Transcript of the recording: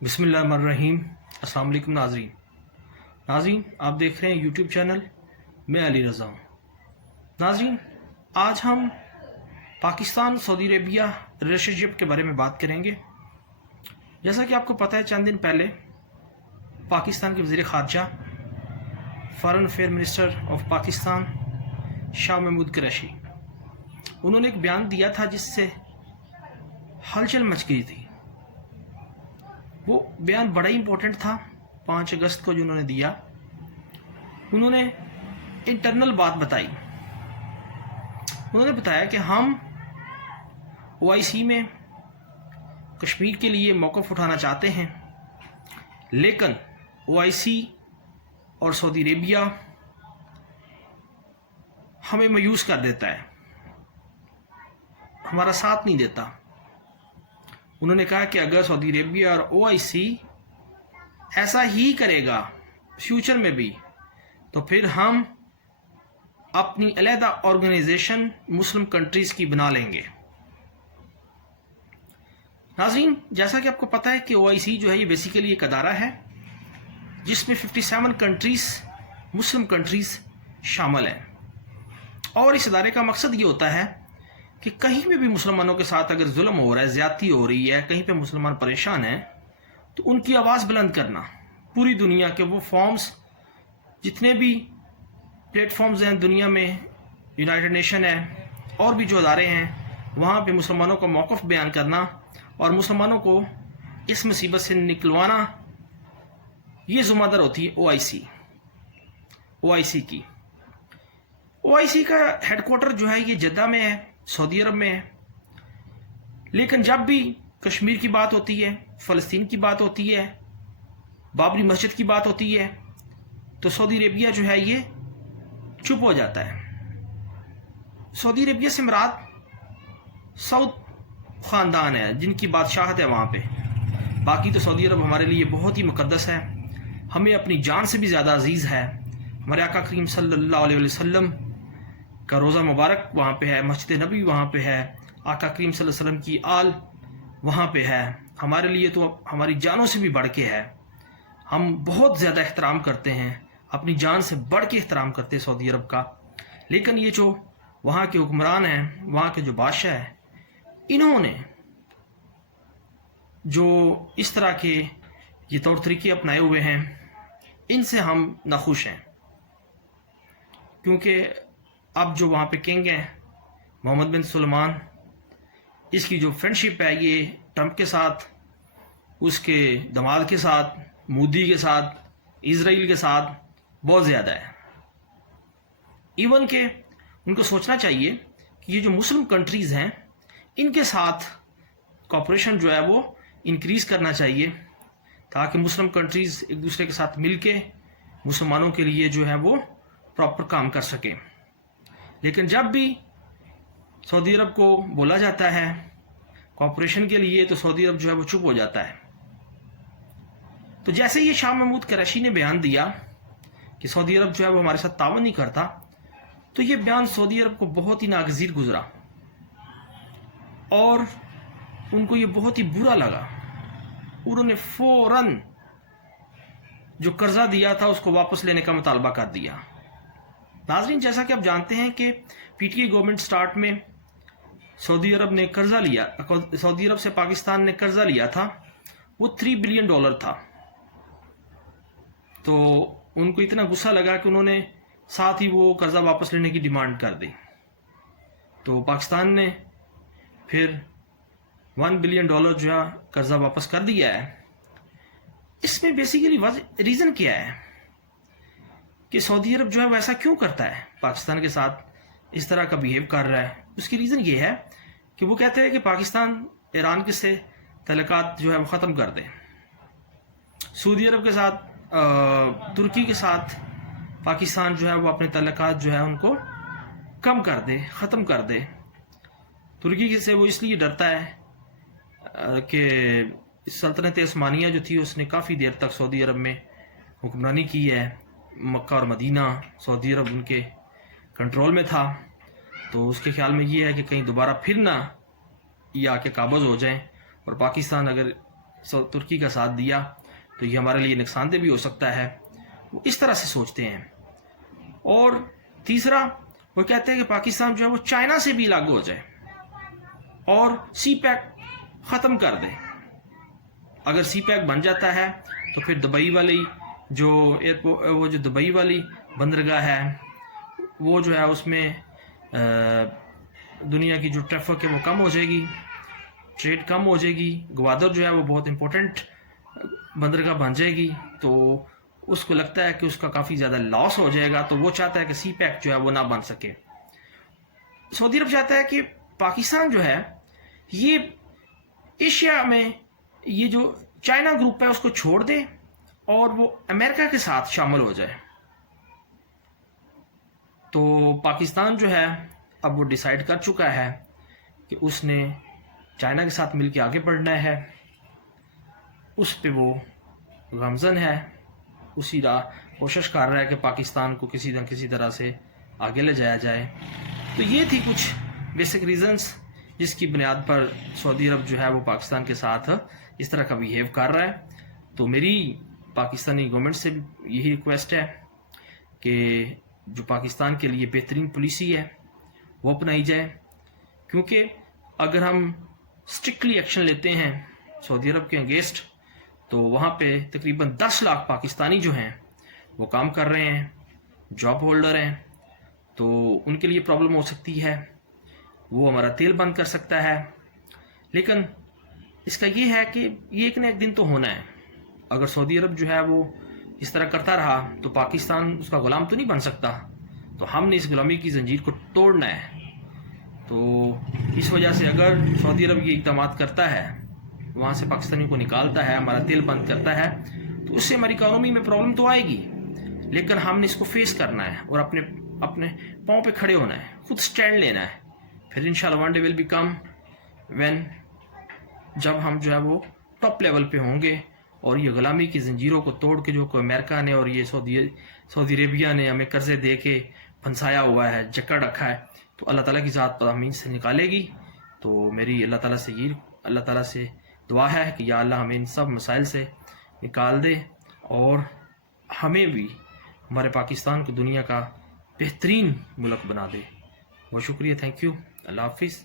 بسم اللہ الرحمن الرحیم۔ السلام علیکم ناظرین آپ دیکھ رہے ہیں یوٹیوب چینل میں علی رضا ہوں۔ ناظرین، آج ہم پاکستان سعودی عربیہ ریلیشن شپ کے بارے میں بات کریں گے۔ جیسا کہ آپ کو پتہ ہے، چند دن پہلے پاکستان کے وزیر خارجہ foreign affair minister of Pakistan Shah Mahmood Qureshi, انہوں نے ایک بیان دیا تھا جس سے ہلچل مچ گئی تھی۔ وہ بیان بڑا ہی امپورٹنٹ تھا۔ 5 اگست کو جو انہوں نے دیا، انہوں نے انٹرنل بات بتائی۔ انہوں نے بتایا کہ ہم OIC میں کشمیر کے لیے موقف اٹھانا چاہتے ہیں، لیکن OIC اور سعودی عربیہ ہمیں مایوس کر دیتا ہے، ہمارا ساتھ نہیں دیتا۔ انہوں نے کہا کہ اگر سعودی عربیہ اور OIC ایسا ہی کرے گا فیوچر میں بھی، تو پھر ہم اپنی علیحدہ آرگنائزیشن مسلم کنٹریز کی بنا لیں گے۔ ناظرین، جیسا کہ آپ کو پتہ ہے کہ OIC جو ہے یہ بیسیکلی ایک ادارہ ہے جس میں 57 کنٹریز مسلم کنٹریز شامل ہیں، اور اس ادارے کا مقصد یہ ہوتا ہے کہ کہیں پہ بھی مسلمانوں کے ساتھ اگر ظلم ہو رہا ہے، زیادتی ہو رہی ہے، کہیں پہ مسلمان پریشان ہیں، تو ان کی آواز بلند کرنا پوری دنیا کے وہ فارمز، جتنے بھی پلیٹ فارمز ہیں دنیا میں، یونائٹڈ نیشن ہے اور بھی جو ادارے ہیں، وہاں پہ مسلمانوں کا موقف بیان کرنا اور مسلمانوں کو اس مصیبت سے نکلوانا، یہ ذمہ دار ہوتی ہے OIC کی۔ OIC کا ہیڈ کوارٹر جو ہے یہ جدہ میں ہے، سعودی عرب میں ہے، لیکن جب بھی کشمیر کی بات ہوتی ہے، فلسطین کی بات ہوتی ہے، بابری مسجد کی بات ہوتی ہے، تو سعودی عربیہ جو ہے یہ چپ ہو جاتا ہے۔ سعودی عربیہ سے مراد سعود خاندان ہے، جن کی بادشاہت ہے وہاں پہ۔ باقی تو سعودی عرب ہمارے لیے بہت ہی مقدس ہے، ہمیں اپنی جان سے بھی زیادہ عزیز ہے۔ ہمارے آقا کریم صلی اللہ علیہ وسلم کا روزہ مبارک وہاں پہ ہے، مسجد نبی وہاں پہ ہے، آقا کریم صلی اللہ علیہ وسلم کی آل وہاں پہ ہے۔ ہمارے لیے تو ہماری جانوں سے بھی بڑھ کے ہے، ہم بہت زیادہ احترام کرتے ہیں، اپنی جان سے بڑھ کے احترام کرتے ہیں سعودی عرب کا۔ لیکن یہ جو وہاں کے حکمران ہیں، وہاں کے جو بادشاہ ہیں، انہوں نے جو اس طرح کے یہ طور طریقے اپنائے ہوئے ہیں، ان سے ہم ناخوش ہیں، کیونکہ اب جو وہاں پہ کنگ ہیں محمد بن سلمان، اس کی جو فرینڈشپ ہے یہ ٹرمپ کے ساتھ، اس کے داماد کے ساتھ، مودی کے ساتھ، اسرائیل کے ساتھ بہت زیادہ ہے۔ ایون کہ ان کو سوچنا چاہیے کہ یہ جو مسلم کنٹریز ہیں، ان کے ساتھ کوآپریشن جو ہے وہ انکریز کرنا چاہیے، تاکہ مسلم کنٹریز ایک دوسرے کے ساتھ مل کے مسلمانوں کے لیے جو ہے وہ پراپر کام کر سکیں۔ لیکن جب بھی سعودی عرب کو بولا جاتا ہے کوآپریشن کے لیے، تو سعودی عرب جو ہے وہ چپ ہو جاتا ہے۔ تو جیسے یہ شاہ محمود قریشی نے بیان دیا کہ سعودی عرب جو ہے وہ ہمارے ساتھ تعاون نہیں کرتا، تو یہ بیان سعودی عرب کو بہت ہی ناگزیر گزرا اور ان کو یہ بہت ہی برا لگا۔ انہوں نے فوراً جو قرضہ دیا تھا اس کو واپس لینے کا مطالبہ کر دیا۔ ناظرین، جیسا کہ آپ جانتے ہیں کہ PTI گورنمنٹ سٹارٹ میں سعودی عرب نے قرضہ لیا، سعودی عرب سے پاکستان نے قرضہ لیا تھا، وہ $3 بلین تھا۔ تو ان کو اتنا غصہ لگا کہ انہوں نے ساتھ ہی وہ قرضہ واپس لینے کی ڈیمانڈ کر دی۔ تو پاکستان نے پھر $1 بلین جو ہے قرضہ واپس کر دیا ہے۔ اس میں بیسیکلی ریزن کیا ہے کہ سعودی عرب جو ہے وہ ایسا کیوں کرتا ہے، پاکستان کے ساتھ اس طرح کا بیہیو کر رہا ہے؟ اس کی ریزن یہ ہے کہ وہ کہتے ہیں کہ پاکستان ایران کے سے تعلقات جو ہے وہ ختم کر دے، سعودی عرب کے ساتھ، ترکی کے ساتھ پاکستان جو ہے وہ اپنے تعلقات جو ہے ان کو کم کر دے، ختم کر دے۔ ترکی سے وہ اس لیے ڈرتا ہے کہ سلطنت عثمانیہ جو تھی اس نے کافی دیر تک سعودی عرب میں حکمرانی کی ہے، مکہ اور مدینہ سعودی عرب ان کے کنٹرول میں تھا، تو اس کے خیال میں یہ ہے کہ کہیں دوبارہ پھر نہ یہ آ کے قابض ہو جائیں، اور پاکستان اگر ترکی کا ساتھ دیا تو یہ ہمارے لیے نقصان دہ بھی ہو سکتا ہے. وہ اس طرح سے سوچتے ہیں. اور تیسرا وہ کہتے ہیں کہ پاکستان جو ہے وہ چائنا سے بھی لاگو ہو جائے اور سی پیک ختم کر دے. اگر سی پیک بن جاتا ہے تو پھر دبئی والی وہ جو دبئی والی بندرگاہ ہے وہ جو ہے اس میں دنیا کی جو ٹریفک ہے وہ کم ہو جائے گی, ٹریڈ کم ہو جائے گی. گوادر جو ہے وہ بہت امپورٹنٹ بندرگاہ بن جائے گی, تو اس کو لگتا ہے کہ اس کا کافی زیادہ لاس ہو جائے گا, تو وہ چاہتا ہے کہ سی پیک جو ہے وہ نہ بن سکے. سعودی عرب چاہتا ہے کہ پاکستان جو ہے یہ ایشیا میں یہ جو چائنا گروپ ہے اس کو چھوڑ دے اور وہ امریکہ کے ساتھ شامل ہو جائے. تو پاکستان جو ہے اب وہ ڈیسائیڈ کر چکا ہے کہ اس نے چائنا کے ساتھ مل کے آگے بڑھنا ہے. اس پہ وہ گامزن ہے, اسی راہ کوشش کر رہا ہے کہ پاکستان کو کسی نہ کسی طرح سے آگے لے جایا جائے. تو یہ تھی کچھ بیسک ریزنز جس کی بنیاد پر سعودی عرب جو ہے وہ پاکستان کے ساتھ اس طرح کا بیہیو کر رہا ہے. تو میری پاکستانی گورنمنٹ سے یہی ریکویسٹ ہے کہ جو پاکستان کے لیے بہترین پالیسی ہے وہ اپنائی جائے, کیونکہ اگر ہم اسٹرکٹلی ایکشن لیتے ہیں سعودی عرب کے اگینسٹ تو وہاں پہ تقریباً 10 لاکھ پاکستانی جو ہیں وہ کام کر رہے ہیں, جاب ہولڈر ہیں, تو ان کے لیے پرابلم ہو سکتی ہے. وہ ہمارا تیل بند کر سکتا ہے. لیکن اس کا یہ ہے کہ یہ ایک نہ ایک دن تو ہونا ہے. اگر سعودی عرب جو ہے وہ اس طرح کرتا رہا تو پاکستان اس کا غلام تو نہیں بن سکتا, تو ہم نے اس غلامی کی زنجیر کو توڑنا ہے. تو اس وجہ سے اگر سعودی عرب یہ اقدامات کرتا ہے, وہاں سے پاکستانیوں کو نکالتا ہے, ہمارا تیل بند کرتا ہے, تو اس سے ہماری اکانومی میں پرابلم تو آئے گی, لیکن ہم نے اس کو فیس کرنا ہے اور اپنے پاؤں پہ کھڑے ہونا ہے, خود سٹینڈ لینا ہے. پھر انشاءاللہ one day will become when جب ہم جو ہے وہ ٹاپ لیول پہ ہوں گے اور یہ غلامی کی زنجیروں کو توڑ کے جو امریکہ نے اور یہ سعودی عربیہ نے ہمیں قرضے دے کے پھنسایا ہوا ہے, جکڑ رکھا ہے, تو اللہ تعالیٰ کی ذات پر ہمیں سے نکالے گی. تو میری اللہ تعالیٰ سے دعا ہے کہ یا اللہ ہمیں ان سب مسائل سے نکال دے اور ہمیں بھی ہمارے پاکستان کو دنیا کا بہترین ملک بنا دے. بہت شکریہ, تھینک یو, اللہ حافظ.